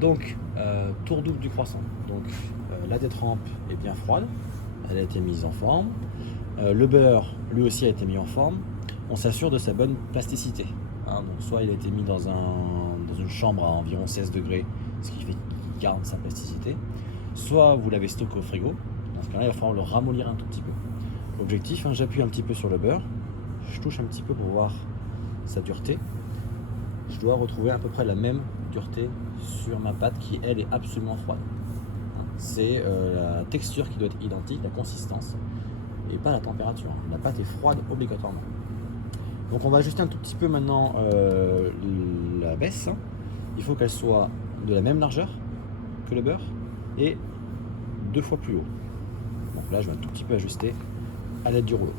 Donc, tour double du croissant. Donc, la détrempe est bien froide, elle a été mise en forme. Le beurre, lui aussi, a été mis en forme. On s'assure de sa bonne plasticité. Hein. Donc, soit il a été mis dans une chambre à environ 16 degrés, ce qui fait qu'il garde sa plasticité. Soit vous l'avez stocké au frigo. Dans ce cas-là, il va falloir le ramollir un tout petit peu. L'objectif, hein, j'appuie un petit peu sur le beurre. Je touche un petit peu pour voir sa dureté. Je dois retrouver à peu près la même dureté sur ma pâte qui, elle, est absolument froide. C'est la texture qui doit être identique, la consistance, et pas la température. La pâte est froide obligatoirement. Donc on va ajuster un tout petit peu maintenant la baisse. Il faut qu'elle soit de la même largeur que le beurre et 2 fois plus haut. Donc là, je vais un tout petit peu ajuster à l'aide du rouleau.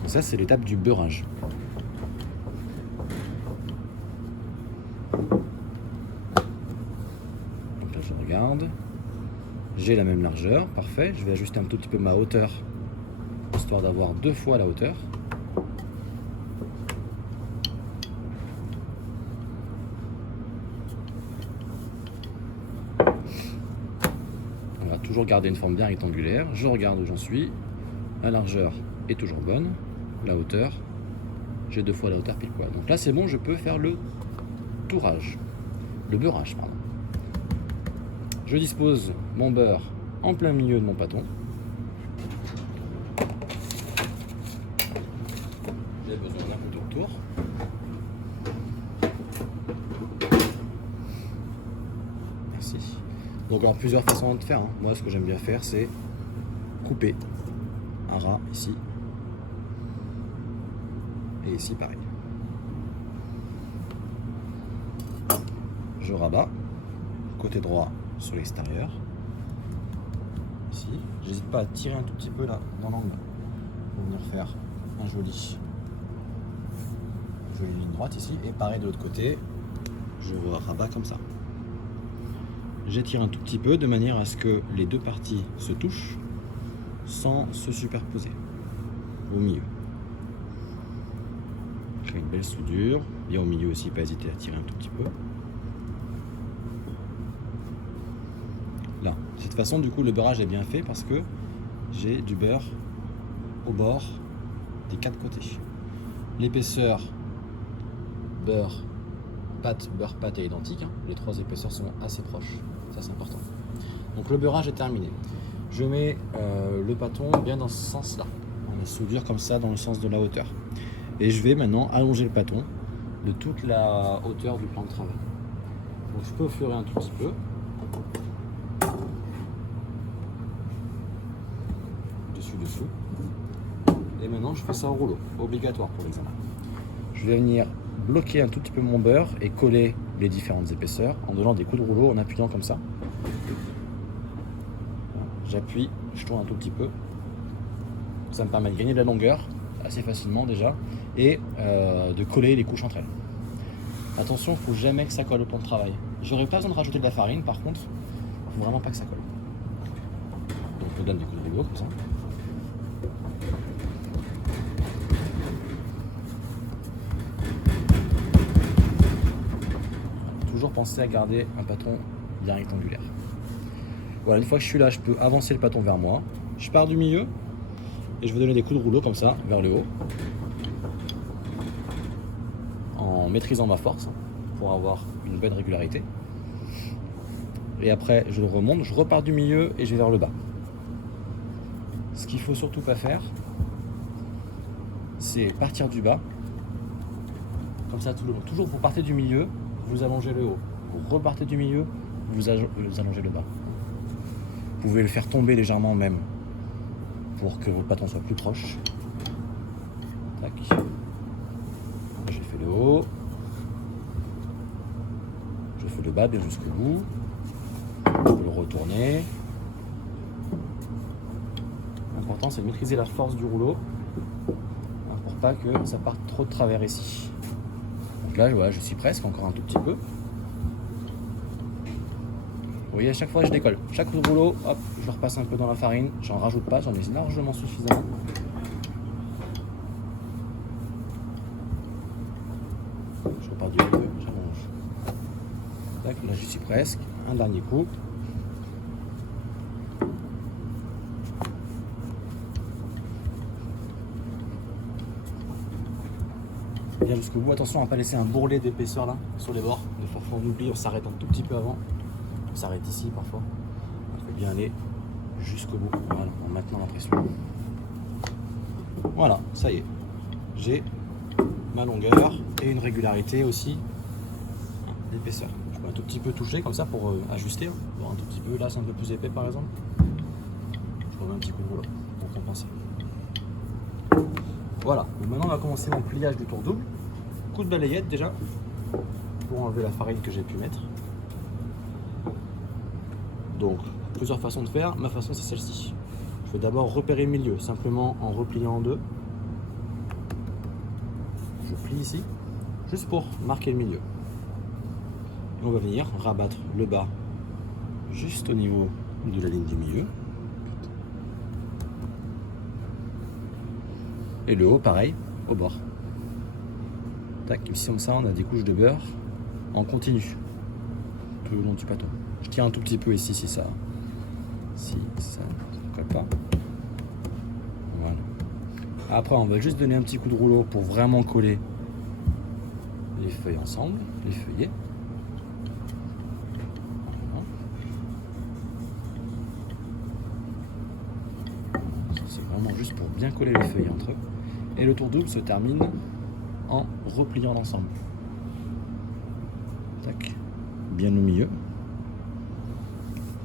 Donc ça, c'est l'étape du beurrage. Donc là, je regarde. J'ai la même largeur, parfait. Je vais ajuster un tout petit peu ma hauteur, histoire d'avoir 2 fois la hauteur. On va toujours garder une forme bien rectangulaire. Je regarde où j'en suis. La largeur est toujours bonne. La hauteur, j'ai 2 fois la hauteur pile poil. Donc là, c'est bon, je peux faire le tourage. Le beurrage, pardon. Je dispose mon beurre en plein milieu de mon pâton. J'ai besoin d'un peu de retour. Merci. Donc, alors, plusieurs façons de faire. Hein. Moi, ce que j'aime bien faire, c'est couper un ras ici. Et ici, pareil. Je rabats. Côté droit sur l'extérieur. Ici. J'hésite pas à tirer un tout petit peu là, dans l'angle, pour venir faire un joli ligne droite ici. Et pareil de l'autre côté, je rabats comme ça. J'étire un tout petit peu de manière à ce que les deux parties se touchent sans se superposer au milieu. Je fais une belle soudure. Bien au milieu aussi, pas hésiter à tirer un tout petit peu. Là, de cette façon, du coup, le beurrage est bien fait parce que j'ai du beurre au bord des 4 côtés. L'épaisseur beurre-pâte est identique. Hein. Les 3 épaisseurs sont assez proches. Ça, c'est important. Donc, le beurrage est terminé. Je mets le pâton bien dans ce sens-là. On la soudure comme ça dans le sens de la hauteur. Et je vais maintenant allonger le pâton de toute la hauteur du plan de travail. Donc, je peux effleurer un tout petit peu. Dessous. Et maintenant, je fais ça au rouleau, obligatoire pour l'examen. Je vais venir bloquer un tout petit peu mon beurre et coller les différentes épaisseurs en donnant des coups de rouleau, en appuyant comme ça. J'appuie, je tourne un tout petit peu. Ça me permet de gagner de la longueur assez facilement déjà et de coller les couches entre elles. Attention, il ne faut jamais que ça colle au plan de travail. J'aurais pas besoin de rajouter de la farine, par contre, il ne faut vraiment pas que ça colle. Donc je donne des coups de rouleau comme ça. Toujours penser à garder un pâton bien rectangulaire. Voilà, une fois que je suis là, je peux avancer le pâton vers moi. Je pars du milieu et je vais donner des coups de rouleau comme ça vers le haut, en maîtrisant ma force pour avoir une bonne régularité. Et après, je le remonte, je repars du milieu et je vais vers le bas. Ce qu'il faut surtout pas faire, c'est partir du bas, comme ça tout le long. Toujours vous partez du milieu, vous allongez le haut. Vous repartez du milieu, vous allongez le bas. Vous pouvez le faire tomber légèrement même pour que votre pâton soit plus proche. Tac. J'ai fait le haut. Je fais le bas bien jusqu'au bout. Je peux le retourner. L'important c'est de maîtriser la force du rouleau pour pas que ça parte trop de travers ici. Donc là, voilà, je suis presque, encore un tout petit peu. Vous voyez, à chaque fois je décolle. Chaque coup de rouleau, hop, je le repasse un peu dans la farine. J'en rajoute pas, j'en ai largement suffisamment. Je pas du milieu, j'allonge. Tac, là je suis presque. Un dernier coup. Bien jusqu'au bout. Attention à ne pas laisser un bourrelet d'épaisseur là sur les bords. Parfois on oublie, on s'arrête un tout petit peu avant. On s'arrête ici parfois. Il faut bien aller jusqu'au bout. Voilà, en maintenant la pression. Voilà, ça y est. J'ai ma longueur et une régularité aussi d'épaisseur. Je peux un tout petit peu toucher comme ça pour ajuster. Voir un tout petit peu. Là c'est un peu plus épais par exemple. Je remets un petit coup de rouleau pour compenser. Voilà, donc maintenant on va commencer mon pliage du tour double. Coup de balayette déjà pour enlever la farine que j'ai pu mettre. Donc plusieurs façons de faire, ma façon c'est celle-ci. Je vais d'abord repérer le milieu, simplement en repliant en deux. Je plie ici, juste pour marquer le milieu. Et on va venir rabattre le bas juste au niveau de la ligne du milieu. Et le haut pareil, au bord. Tac, ici comme ça on a des couches de beurre en continu, tout le long du pâteau. Je tire un tout petit peu ici si ça ne colle pas. Voilà. Après on va juste donner un petit coup de rouleau pour vraiment coller les feuilles ensemble, les feuillets. Voilà. C'est vraiment juste pour bien coller les feuilles entre eux. Et le tour double se termine en repliant l'ensemble. Tac, bien au milieu.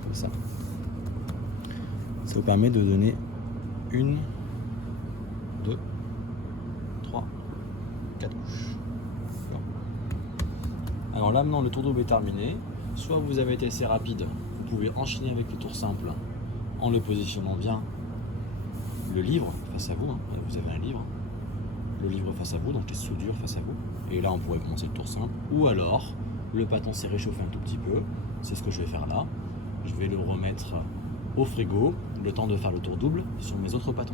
Comme ça. Ça vous permet de donner 1, 2, 3, 4 couches. Alors là maintenant le tour double est terminé. Soit vous avez été assez rapide, vous pouvez enchaîner avec le tour simple en le positionnant bien. Le livre face à vous, hein. Vous avez un livre. Le livre face à vous, donc les soudures face à vous. Et là, on pourrait commencer le tour simple. Ou alors, le pâton s'est réchauffé un tout petit peu. C'est ce que je vais faire là. Je vais le remettre au frigo, le temps de faire le tour double sur mes autres pâtons.